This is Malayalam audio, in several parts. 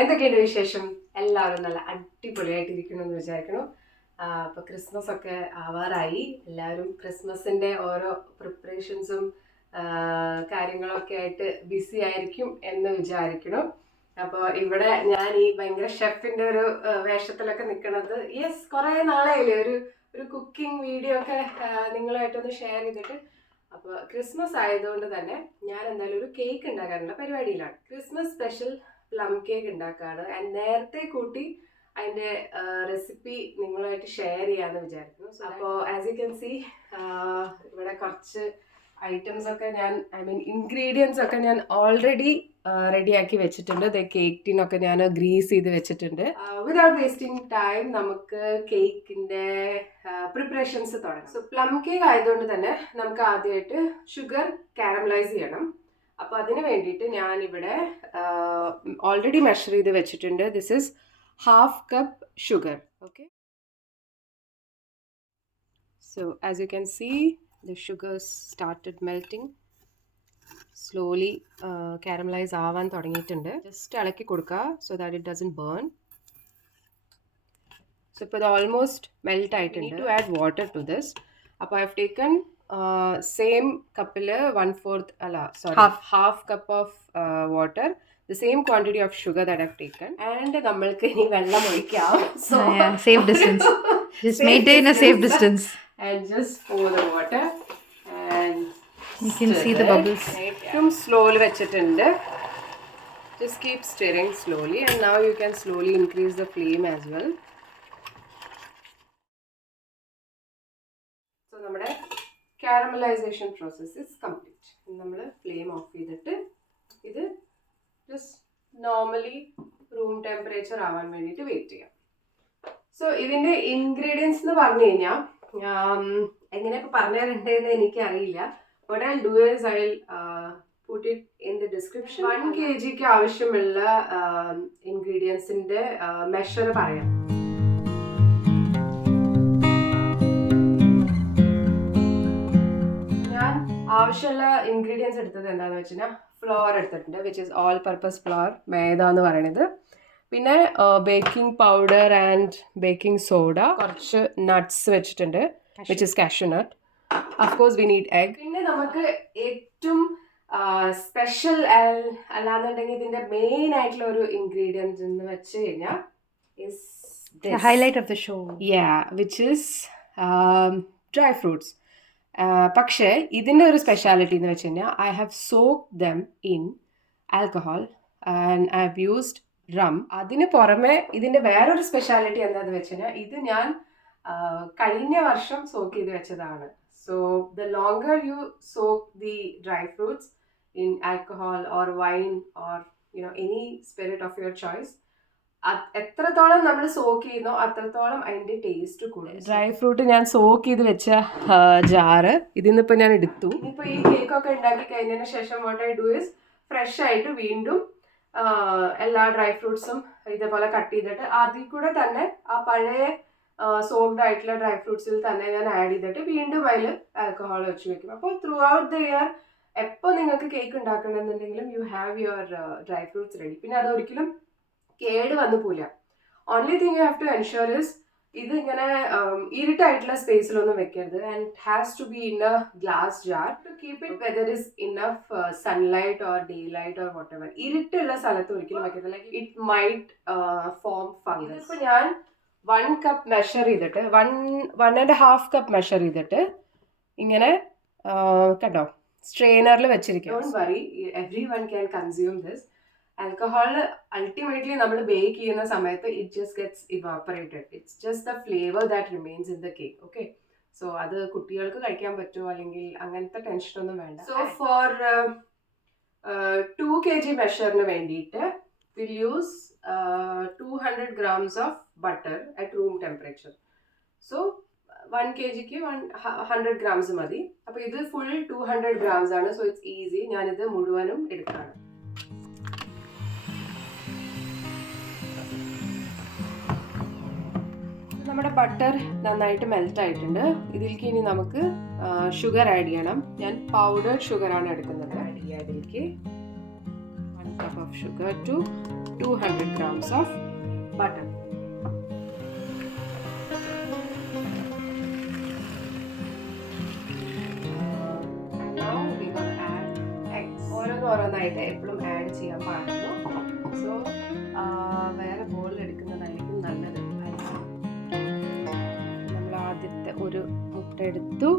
എന്തൊക്കെയുണ്ട് വിശേഷം? എല്ലാവരും നല്ല അടിപൊളിയായിട്ടിരിക്കണമെന്ന് വിചാരിക്കുന്നു. അപ്പോൾ ക്രിസ്മസ് ഒക്കെ ആവാറായി. എല്ലാവരും ക്രിസ്മസിൻ്റെ ഓരോ പ്രിപ്പറേഷൻസും കാര്യങ്ങളൊക്കെ ആയിട്ട് ബിസി ആയിരിക്കും എന്ന് വിചാരിക്കണം. അപ്പോൾ ഇവിടെ ഞാൻ ഈ ഭയങ്കര ഷെഫിൻ്റെ ഒരു വേഷത്തിലൊക്കെ നിൽക്കുന്നത് കുറേ നാളായില്ലേ ഒരു കുക്കിംഗ് വീഡിയോ ഒക്കെ നിങ്ങളുമായിട്ടൊന്ന് ഷെയർ ചെയ്തിട്ട്. അപ്പോൾ ക്രിസ്മസ് ആയതുകൊണ്ട് തന്നെ ഞാൻ എന്തായാലും ഒരു കേക്ക് ഉണ്ടാക്കാനുള്ള പരിപാടിയിലാണ്. ക്രിസ്മസ് സ്പെഷ്യൽ പ്ലം കേക്ക് ഉണ്ടാക്കുകയാണ്. നേരത്തെ കൂട്ടി അതിൻ്റെ റെസിപ്പി നിങ്ങളുമായിട്ട് ഷെയർ ചെയ്യാമെന്ന് വിചാരിക്കുന്നു. അപ്പോൾ ആസ് യു ക്യാൻ സി ഇവിടെ കുറച്ച് ഐറ്റംസ് ഒക്കെ ഇൻഗ്രീഡിയൻസ് ഒക്കെ ഞാൻ ഓൾറെഡി റെഡിയാക്കി വെച്ചിട്ടുണ്ട്. കേക്ക് ടിനൊക്കെ ഞാൻ ഗ്രീസ് ചെയ്ത് വെച്ചിട്ടുണ്ട്. വിതൗട്ട് വേസ്റ്റിംഗ് ടൈം നമുക്ക് കേക്കിൻ്റെ പ്രിപ്പറേഷൻസ് തുടങ്ങാം. സോ പ്ലം കേക്ക് ആയതുകൊണ്ട് തന്നെ നമുക്ക് ആദ്യമായിട്ട് ഷുഗർ കാരമലൈസ് ചെയ്യണം. അപ്പോൾ അതിന് വേണ്ടിയിട്ട് ഞാനിവിടെ ഓൾറെഡി മെഷർ ചെയ്ത് വെച്ചിട്ടുണ്ട്. This is 1/2 cup sugar. Okay, so as you can see the sugar started melting slowly. Caramelize ആവാൻ തുടങ്ങിയിട്ടുണ്ട്. ജസ്റ്റ് ഇളക്കി കൊടുക്കുക so that it doesn't burn. So ഇപ്പോൾ ഇത് ഓൾമോസ്റ്റ് മെൽറ്റ് ആയിട്ടുണ്ട്. need to add water to this. അപ്പോൾ I have taken same കപ്പിൽ 1/4 half cup of water, the same quantity of sugar that I've taken. And നമ്മൾക്ക് ഇനി വെള്ളം ഒഴിക്കാം. So safe distance. Just maintain a safe distance. And just pour the water and you can see the bubbles. Slowly vechittunde. Just keep stirring slowly, and now you can slowly increase the flame as well. So nammade caramelization process is complete. Nammal flame off cheyidittu idu just normally room temperature ആവാൻ വേണ്ടിയിട്ട് വെയിറ്റ് ചെയ്യാം. സോ ഇതിൻ്റെ ഇൻഗ്രീഡിയൻസ് എന്ന് പറഞ്ഞു കഴിഞ്ഞാൽ എങ്ങനെ ഇപ്പോൾ പറഞ്ഞു തരേണ്ടതെന്ന് എനിക്കറിയില്ല. what I'll do is I'll put it in the description. 1 kgക്ക് ആവശ്യമുള്ള ഇൻഗ്രീഡിയൻസിൻ്റെ മെഷർ പറയാം. ഞാൻ ആവശ്യമുള്ള ഇൻഗ്രീഡിയൻസ് എടുത്തത് എന്താണെന്ന് വെച്ച് കഴിഞ്ഞാൽ ഫ്ലോർ എടുത്തിട്ടുണ്ട്, which is all purpose flour, maida എന്ന് പറയുന്നത്. പിന്നെ baking powder and baking soda, കുറച്ച് നട്ട്സ് വെച്ചിട്ടുണ്ട്, which is cashew nut. Of course we need egg. പിന്നെ നമുക്ക് ഏറ്റവും സ്പെഷ്യൽ അല്ലാന്നുണ്ടെങ്കിൽ ഇതിൻ്റെ മെയിൻ ആയിട്ടുള്ള ഒരു ഇൻഗ്രീഡിയൻറ്റ് എന്ന് വെച്ച് കഴിഞ്ഞാൽ the highlight of the show. Yeah, which is dry fruits. പക്ഷേ ഇതിൻ്റെ ഒരു സ്പെഷ്യാലിറ്റി എന്ന് വെച്ച് കഴിഞ്ഞാൽ I have soaked them in alcohol and I have used rum. അതിന് പുറമെ ഇതിൻ്റെ വേറൊരു സ്പെഷ്യാലിറ്റി എന്താണെന്ന് വെച്ച് കഴിഞ്ഞാൽ ഇത് ഞാൻ കഴിഞ്ഞ വർഷം സോക്ക് ചെയ്ത് വെച്ചതാണ്. So the longer you soak the dry fruits in alcohol or wine or any spirit of your choice, എത്രത്തോളം നമ്മൾ സോക്ക് ചെയ്യുന്നോ അത്രത്തോളം അതിൻ്റെ ടേസ്റ്റ് കൂടും. ഡ്രൈ ഫ്രൂട്ട് ഞാൻ സോക്ക് ചെയ്ത് വെച്ച ജാറ് ഇതിന്നിപ്പോൾ ഞാൻ എടുത്തു. ഇപ്പോൾ ഈ കേക്കൊക്കെ ഉണ്ടാക്കി കഴിഞ്ഞതിന് ശേഷം what I do is fresh ആയിട്ട് വീണ്ടും എല്ലാ ഡ്രൈ ഫ്രൂട്ട്സും ഇതേപോലെ കട്ട് ചെയ്തിട്ട് അതിൽ കൂടെ തന്നെ ആ പഴയ സോക്ഡ് ആയിട്ടുള്ള ഡ്രൈ ഫ്രൂട്ട്സിൽ തന്നെ ഞാൻ ആഡ് ചെയ്തിട്ട് വീണ്ടും അതിൽ ആൽക്കഹോൾ വെച്ച് വെക്കും. അപ്പോൾ ത്രൂ ഔട്ട് ദ ഇയർ എപ്പോൾ നിങ്ങൾക്ക് കേക്ക് ഉണ്ടാക്കണമെന്നുണ്ടെങ്കിലും you have your dry fruits ready. പിന്നെ അതൊരിക്കലും കേട് വന്നു പോവില്ല. Only thing you have to ensure is ഇത് ഇങ്ങനെ ഇരുട്ടായിട്ടുള്ള സ്പേസിലൊന്നും വെക്കരുത്. And it has to be in a glass jar to keep it whether is enough sunlight or day light or whatever. ഇരുട്ടുള്ള സ്ഥലത്ത് ഒരിക്കലും വെക്കരുത്, like it might form fungus. ഇപ്പോൾ ഞാൻ 1 കപ്പ് മെഷർ ചെയ്തിട്ട് 1.5 കപ്പ് മെഷർ ചെയ്തിട്ട് ഇങ്ങനെ കണ്ടോ സ്ട്രെയിനറിൽ വെച്ചിരിക്കും. Don't worry, every one can consume this. Alcohol ultimately നമ്മൾ ബേക്ക് ചെയ്യുന്ന സമയത്ത് it just gets evaporated. It's just the flavour that remains in the cake. Okay, so അത് കുട്ടികൾക്ക് കഴിക്കാൻ പറ്റുമോ അല്ലെങ്കിൽ അങ്ങനത്തെ ടെൻഷനൊന്നും വേണ്ട. സോ ഫോർ 2 kg മെഷറിന് വേണ്ടിയിട്ട് will use 200 grams of butter at room temperature. So 1 kgക്ക് 100 grams മതി. അപ്പോൾ ഇത് ഫുൾ 200 grams ആണ്. So it's easy. ഞാനിത് മുഴുവനും എടുക്കുകയാണ്. നമ്മുടെ ബട്ടർ നന്നായിട്ട് മെൽറ്റ് ആയിട്ടുണ്ട്. ഇതിലേക്ക് ഇനി നമുക്ക് ഷുഗർ ആഡ് ചെയ്യണം. ഞാൻ പൗഡേർഡ് ഷുഗറാണ് എടുക്കുന്നത്. ആഡ് ചെയ്യുക ഇതിലേക്ക് 1 cup of sugar to 200 grams of butter. And now we're going to add eggs. ഓരോന്നായിട്ട് എപ്പോഴും ആഡ് ചെയ്യാൻ പാടുള്ളൂ. സോ വേറെ ബോളിൽ എടുക്കുന്നതായിരിക്കും നല്ലത്. നമ്മൾ ആദ്യത്തെ ഒരു മുട്ട എടുത്തു.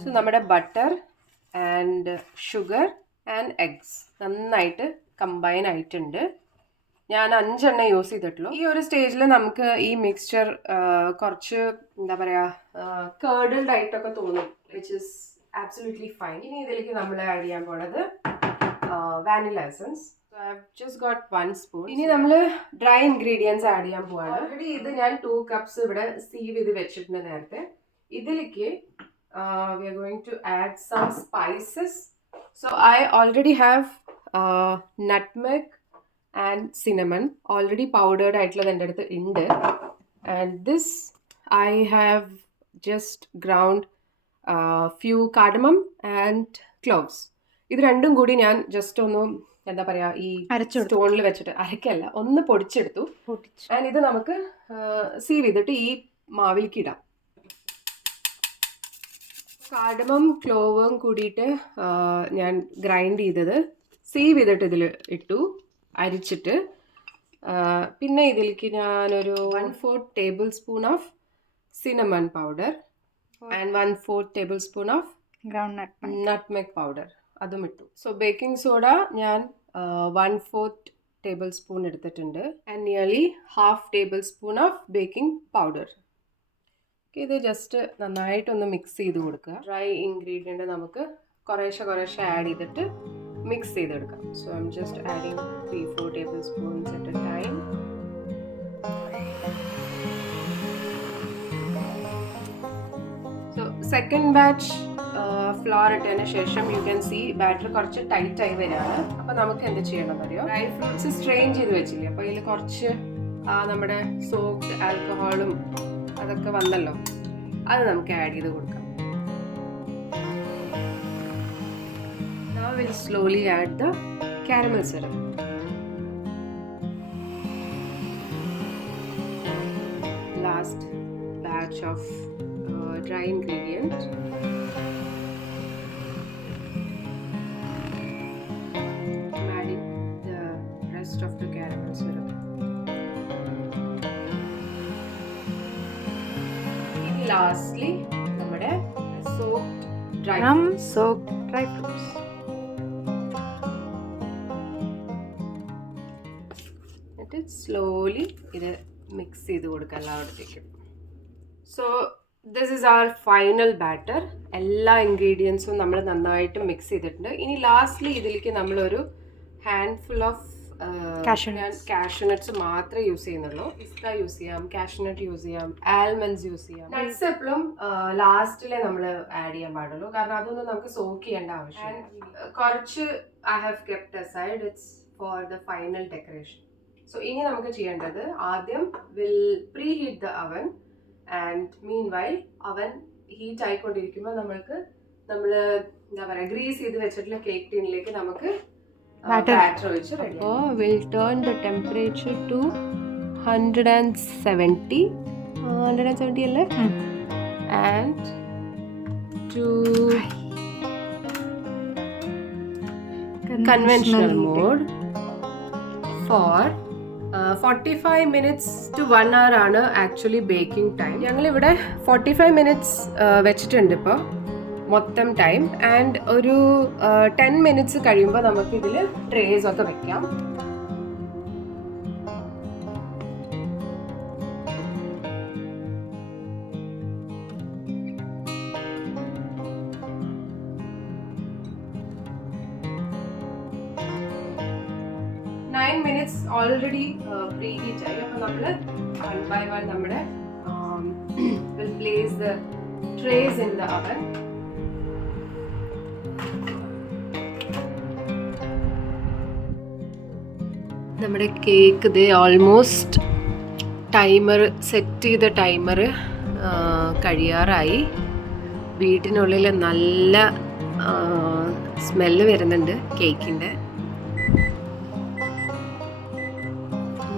സോ നമ്മുടെ butter and sugar and eggs നന്നായിട്ട് കമ്പൈൻ ആയിട്ടുണ്ട്. ഞാൻ 5 എണ്ണ യൂസ് ചെയ്തിട്ടുള്ളൂ. ഈ ഒരു സ്റ്റേജിൽ നമുക്ക് ഈ മിക്സ്ചർ കുറച്ച് എന്താ പറയുക കേർഡിൽഡ് ആയിട്ടൊക്കെ തോന്നും, വിച്ച് ഇസ് ആബ്സല്യൂട്ട്ലി ഫൈൻ. ഇനി ഇതിലേക്ക് നമ്മൾ ആഡ് ചെയ്യാൻ പോണത് vanilla essence. So I've just got 1 spoon. ഇനി നമ്മൾ ഡ്രൈ ഇൻഗ്രീഡിയൻസ് ആഡ് ചെയ്യാൻ പോവാണ്. ഓൾറെഡി ഇത് ഞാൻ 2 cups ഇവിടെ സീവ് ചെയ്ത് വെച്ചിട്ടുണ്ട് നേരത്തെ. ഇതിലേക്ക് we are going to add some spices. So I already have nutmeg and cinnamon already powdered ആയിട്ടുള്ളത് എൻ്റെ അടുത്ത് ഉണ്ട്. And this I have just ground few cardamom and cloves. ഇത് രണ്ടും കൂടി ഞാൻ ജസ്റ്റ് ഒന്ന് എന്താ പറയുക ഈ സ്റ്റോണിൽ വെച്ചിട്ട് അരക്കല്ല ഒന്ന് പൊടിച്ചെടുത്തു. ആൻഡ് ഇത് നമുക്ക് സീവ് ചെയ്തിട്ട് ഈ മാവിലേക്ക് ഇടാം. കാർഡമം ക്ലോവും കൂടിയിട്ട് ഞാൻ ഗ്രൈൻഡ് ചെയ്തത് സീവ് ചെയ്തിട്ട് ഇതിൽ ഇട്ടു അരിച്ചിട്ട്. പിന്നെ ഇതിലേക്ക് ഞാനൊരു 1/4 tablespoon of cinnamon powder and 1/4 tablespoon of ground nutmeg powder അതും ഇട്ടു. സോ ബേക്കിംഗ് സോഡ ഞാൻ 1/4 tablespoon എടുത്തിട്ടുണ്ട് and nearly 1/2 tablespoon of baking powder. ഇത് ജസ്റ്റ് നന്നായിട്ടൊന്ന് മിക്സ് ചെയ്ത് കൊടുക്കുക. ഡ്രൈ ഇൻഗ്രീഡിയൻറ്റ് നമുക്ക് കുറേശ്ശെ ആഡ് ചെയ്തിട്ട് മിക്സ് ചെയ്തെടുക്കാം. So I am just adding 3-4 tablespoons at A time. So second batch floor ഇട്ടതിന് ശേഷം യു ക്യാൻ സീ ബാറ്റർ കുറച്ച് ടൈറ്റ് ആയി വരികയാണ്. അപ്പോൾ നമുക്ക് എന്ത് ചെയ്യണം അറിയോ, ഡ്രൈ ഫ്രൂട്ട്സ് സ്ട്രെയിൻ ചെയ്ത് വെച്ചില്ലേ, അപ്പോൾ ഇതിൽ കുറച്ച് നമ്മുടെ സോക്ഡ് ആൽക്കഹോളും അതൊക്കെ വന്നല്ലോ, അത് നമുക്ക് ആഡ് ചെയ്ത് കൊടുക്കാം. Now we'll slowly add the caramel syrup. Last batch of dry ingredient. I'm adding the rest of the caramel syrup. Lastly, നമ്മുടെ soaked dry fruits. എന്നിട്ട് സ്ലോലി ഇത് മിക്സ് ചെയ്ത് കൊടുക്കുക എല്ലായിടത്തേക്കും. So this is our final batter. എല്ലാ ഇൻഗ്രീഡിയൻസും നമ്മൾ നന്നായിട്ട് മിക്സ് ചെയ്തിട്ടുണ്ട്. ഇനി ലാസ്റ്റ്ലി ഇതിലേക്ക് നമ്മളൊരു ഹാൻഡ്ഫുൾ ഓഫ് കാഷ്യൂനട്ട്സ് മാത്രമേ യൂസ് ചെയ്യുന്നുള്ളൂ. പിസ്ത യൂസ് ചെയ്യാം, കാഷ്യൂനട്ട് യൂസ് ചെയ്യാം, ആൽമണ്ട്സ് യൂസ് ചെയ്യാം. നട്ട്സ് എപ്പോഴും ലാസ്റ്റിലെ നമ്മൾ ആഡ് ചെയ്യാൻ പാടുള്ളൂ, കാരണം അതൊന്നും നമുക്ക് സോക്ക് ചെയ്യേണ്ട ആവശ്യം. കുറച്ച് I have kept aside, it's for the final decoration. So ഇനി നമുക്ക് ചെയ്യേണ്ടത് ആദ്യം വിൽ പ്രീ ഹീറ്റ് ദ അവൻ ആൻഡ് മീൻ വൈൽ അവൻ ഹീറ്റ് ആയിക്കൊണ്ടിരിക്കുമ്പോൾ നമ്മൾ എന്താ പറയുക ഗ്രീസ് ചെയ്ത് വെച്ചിട്ടുള്ള കേക്ക് ടീനിലേക്ക് നമുക്ക് batter ഒഴിച്ച് റെഡി. അപ്പോൾ will turn the temperature to 170 അല്ലേ, and to conventional mode for 45 minutes to 1 hour ആണ് ആക്ച്വലി ബേക്കിംഗ് ടൈം. ഞങ്ങളിവിടെ 45 minutes വെച്ചിട്ടുണ്ട് ഇപ്പോൾ മൊത്തം ടൈം. ആൻഡ് ഒരു 10 minutes കഴിയുമ്പോൾ നമുക്കിതിൽ ട്രേസ് ഒക്കെ വെക്കാം. minutes ഓൾറെഡി പ്രീ ഹീറ്റ് ആയി. അപ്പോൾ നമ്മൾ 1 by 1 നമ്മുടെ will place the trays in the oven. നമ്മുടെ കേക്ക് ഇത് ഓൾമോസ്റ്റ് ടൈമർ സെറ്റ് ചെയ്ത ടൈമർ കഴിയാറായി. വീട്ടിനുള്ളിൽ നല്ല സ്മെല്ല് വരുന്നുണ്ട് കേക്കിൻ്റെ.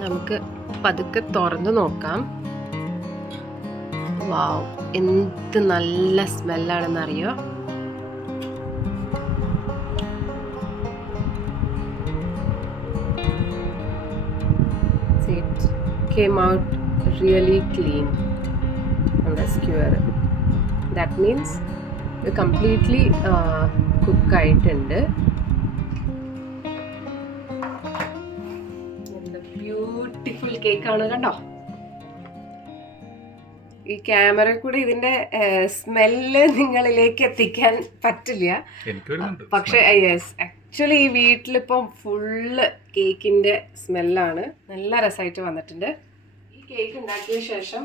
നമുക്ക് പതുക്കെ തുറന്ന് നോക്കാം. വാവ്, എന്ത് നല്ല സ്മെല്ലാണെന്നറിയോ. It came out really clean on the skewer. That means it completely cook ആയിട്ടുണ്ട്. ബ്യൂട്ടിഫുൾ കേക്കാണ് കണ്ടോ. ഈ ക്യാമറ കൂടി ഇതിന്റെ സ്മെല്ല് നിങ്ങളിലേക്ക് എത്തിക്കാൻ പറ്റില്ല, പക്ഷെ യെസ്, ആക്ച്വലി ഈ വീട്ടിലിപ്പം ഫുള്ള് കേക്കിൻ്റെ സ്മെല്ലാണ്. നല്ല രസമായിട്ട് വന്നിട്ടുണ്ട്. ഈ കേക്ക് ഉണ്ടാക്കിയ ശേഷം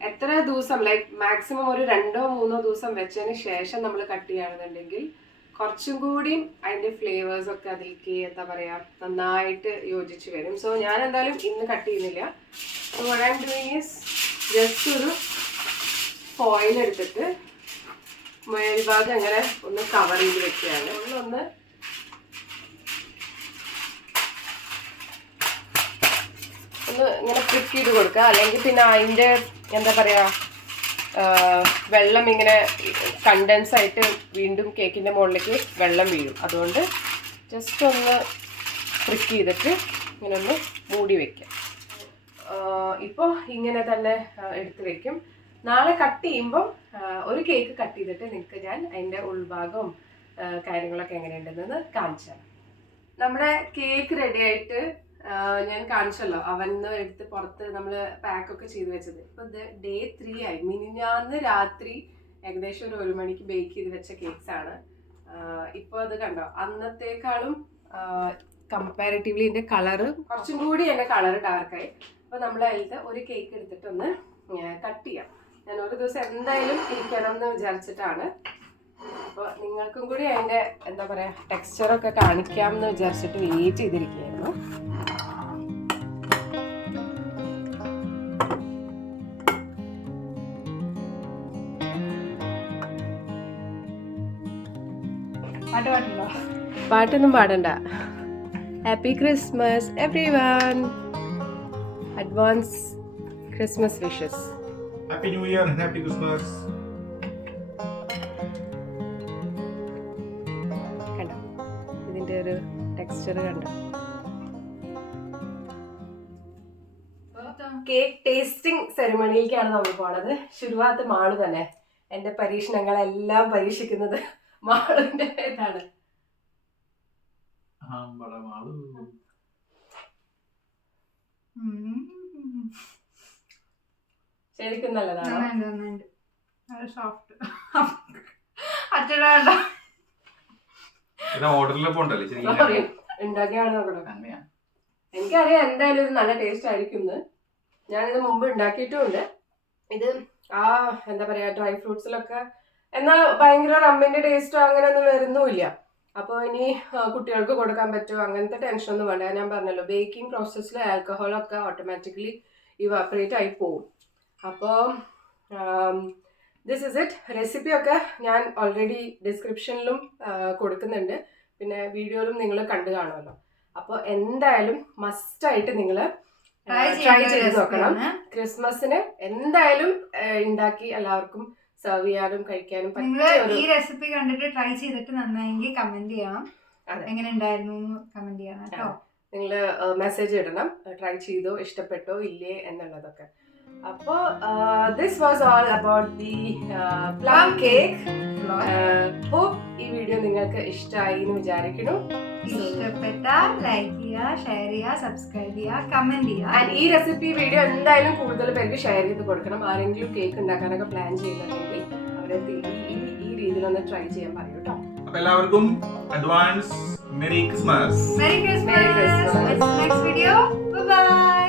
എത്ര ദിവസം, ലൈക്ക് മാക്സിമം ഒരു 2-3 ദിവസം വെച്ചതിന് ശേഷം നമ്മൾ കട്ട് ചെയ്യുകയാണെന്നുണ്ടെങ്കിൽ കുറച്ചും കൂടിയും അതിൻ്റെ ഫ്ലേവേഴ്സൊക്കെ അതിലേക്ക് എന്താ പറയുക നന്നായിട്ട് യോജിച്ച് വരും. സോ ഞാൻ എന്തായാലും ഇന്ന് കട്ട് ചെയ്യുന്നില്ല. So what I am doing is just ഒരു ഫോയിൽ എടുത്തിട്ട് മേൽഭാഗം അങ്ങനെ ഒന്ന് കവർ ചെയ്ത് വെക്കുകയാണ്. ഒന്ന് ഇങ്ങനെ പ്രിക്ക് ചെയ്ത് കൊടുക്കുക. അല്ലെങ്കിൽ പിന്നെ അതിൻ്റെ എന്താ പറയുക വെള്ളം ഇങ്ങനെ കണ്ടൻസ് ആയിട്ട് വീണ്ടും കേക്കിൻ്റെ മുകളിലേക്ക് വെള്ളം വീഴും. അതുകൊണ്ട് ജസ്റ്റ് ഒന്ന് പ്രിക്ക് ചെയ്തിട്ട് ഇങ്ങനെ ഒന്ന് മൂടി വയ്ക്കാം. ഇപ്പോൾ ഇങ്ങനെ തന്നെ എടുത്ത് വയ്ക്കും. നാളെ കട്ട് ചെയ്യുമ്പം ഒരു കേക്ക് കട്ട് ചെയ്തിട്ട് നിങ്ങൾക്ക് ഞാൻ അതിൻ്റെ ഉൾഭാഗവും കാര്യങ്ങളൊക്കെ എങ്ങനെയുണ്ടെന്ന് കാണിച്ചു തരാം. നമ്മുടെ കേക്ക് റെഡി ആയിട്ട് ഞാൻ കാണിച്ചല്ലോ, അവന്ന് എടുത്ത് പുറത്ത് നമ്മൾ പാക്കൊക്കെ ചെയ്ത് വെച്ചത്. ഇപ്പം ഇത് ഡേ 3 ആയി. മിനിഞ്ഞാന്ന് രാത്രി ഏകദേശം ഒരു 1 മണിക്ക് ബേക്ക് ചെയ്ത് വെച്ച കേക്ക്സ് ആണ്. ഇപ്പോൾ അത് കണ്ടോ, അന്നത്തേക്കാളും കമ്പാരിറ്റീവ്ലി ഇതിൻ്റെ കളറ് കുറച്ചും കൂടി എൻ്റെ കളറ് ഡാർക്കായി. അപ്പോൾ നമ്മൾ അതിലത്തെ ഒരു കേക്ക് എടുത്തിട്ടൊന്ന് കട്ട് ചെയ്യാം. ഞാൻ ഒരു ദിവസം എന്തായാലും ഇരിക്കണം എന്ന് വിചാരിച്ചിട്ടാണ്. അപ്പോൾ നിങ്ങൾക്കും കൂടി അതിൻ്റെ എന്താ പറയുക ടെക്സ്ചറൊക്കെ കാണിക്കാം എന്ന് വിചാരിച്ചിട്ട് വെയിറ്റ് ചെയ്തിരിക്കുകയായിരുന്നു. പാട്ടൊന്നും പാടണ്ട. Happy Christmas everyone. Advance Christmas wishes. Happy new year, happy Christmas. കണ്ടോ ഇതിന്റെ ഒരു ടെക്സ്ചർ കണ്ടോ. കേക്ക് ടേസ്റ്റിംഗ് സെറിമണിയിലേക്കാണ് നമ്മൾ പോണത്. ശുരുവാത്ത് മാളു തന്നെ. എന്റെ പരീക്ഷണങ്ങളെല്ലാം പരീക്ഷിക്കുന്നത് മാളുവിന്റെ ഇതാണ്. ശരിക്കും നല്ലതാണ്. ഉണ്ടാക്കിയാണ് നോക്കണം. എനിക്കറിയാം എന്തായാലും ഇത് നല്ല ടേസ്റ്റ് ആയിരിക്കും. ഞാനിത് മുമ്പ് ഉണ്ടാക്കിയിട്ടുമുണ്ട്. ഇത് എന്താ പറയാ ഡ്രൈ ഫ്രൂട്ട്സിലൊക്കെ എന്നാൽ ഭയങ്കര റമ്മിന്റെ ടേസ്റ്റോ അങ്ങനെയൊന്നും വരുന്നുമില്ല. അപ്പോൾ ഇനി കുട്ടികൾക്ക് കൊടുക്കാൻ പറ്റുമോ അങ്ങനത്തെ ടെൻഷനൊന്നും വേണ്ട. ഞാൻ പറഞ്ഞല്ലോ ബേക്കിംഗ് പ്രോസസ്സിൽ ആൽക്കഹോളൊക്കെ ഓട്ടോമാറ്റിക്കലി ഇവാപ്പറേറ്റ് ആയി പോകും. അപ്പോൾ ദിസ് ഇസ് ഇറ്റ്. റെസിപ്പിയൊക്കെ ഞാൻ ഓൾറെഡി ഡിസ്ക്രിപ്ഷനിലും കൊടുക്കുന്നുണ്ട്, പിന്നെ വീഡിയോയിലും നിങ്ങൾ കണ്ടു കാണുമല്ലോ. അപ്പോൾ എന്തായാലും മസ്റ്റായിട്ട് നിങ്ങൾ ട്രൈ ചെയ്ത് നോക്കണം. ക്രിസ്മസിന് എന്തായാലും ഉണ്ടാക്കി എല്ലാവർക്കും സെർവ് ചെയ്യാനും കഴിക്കാനും പറ്റിയ ഈ റെസിപ്പി കണ്ടിട്ട് ട്രൈ ചെയ്തിട്ട് നന്നായെങ്കിൽ കമന്റ് ചെയ്യണം. എങ്ങനെ ഉണ്ടായിരുന്നു കമന്റ് ചെയ്യണം കേട്ടോ. നിങ്ങൾ മെസ്സേജ് ഇടണം ട്രൈ ചെയ്തോ ഇഷ്ടപ്പെട്ടോ ഇല്ലേ എന്നുള്ളതൊക്കെ. അപ്പോൾ this was all about the plum cake. Hope ഈ വീഡിയോ നിങ്ങൾക്ക് ഇഷ്ടമായി എന്ന് വിചാരിക്കുന്നു. ഇഷ്ടപ്പെട്ടാൽ ലൈക്ക് ചെയ്യുക, ഷെയർ ചെയ്യുക, സബ്സ്ക്രൈബ് ചെയ്യുക, കമന്റ് ചെയ്യുക. ആൻഡ് ഈ റെസിപ്പി വീഡിയോ എന്തായാലും കൂടുതൽ പേർക്ക് ഷെയർ ചെയ്ത് കൊടുക്കണം. ആരെങ്കിലും കേക്ക് ഉണ്ടാക്കാനൊക്കെ പ്ലാൻ ചെയ്യുന്നുണ്ടെങ്കിൽ അവരെ ഈ രീതിയിലൊന്ന് ട്രൈ ചെയ്യാൻ പറയൂ കേട്ടോ. അപ്പോൾ എല്ലാവർക്കും advance merry Christmas. Merry Christmas. Next video. Bye bye.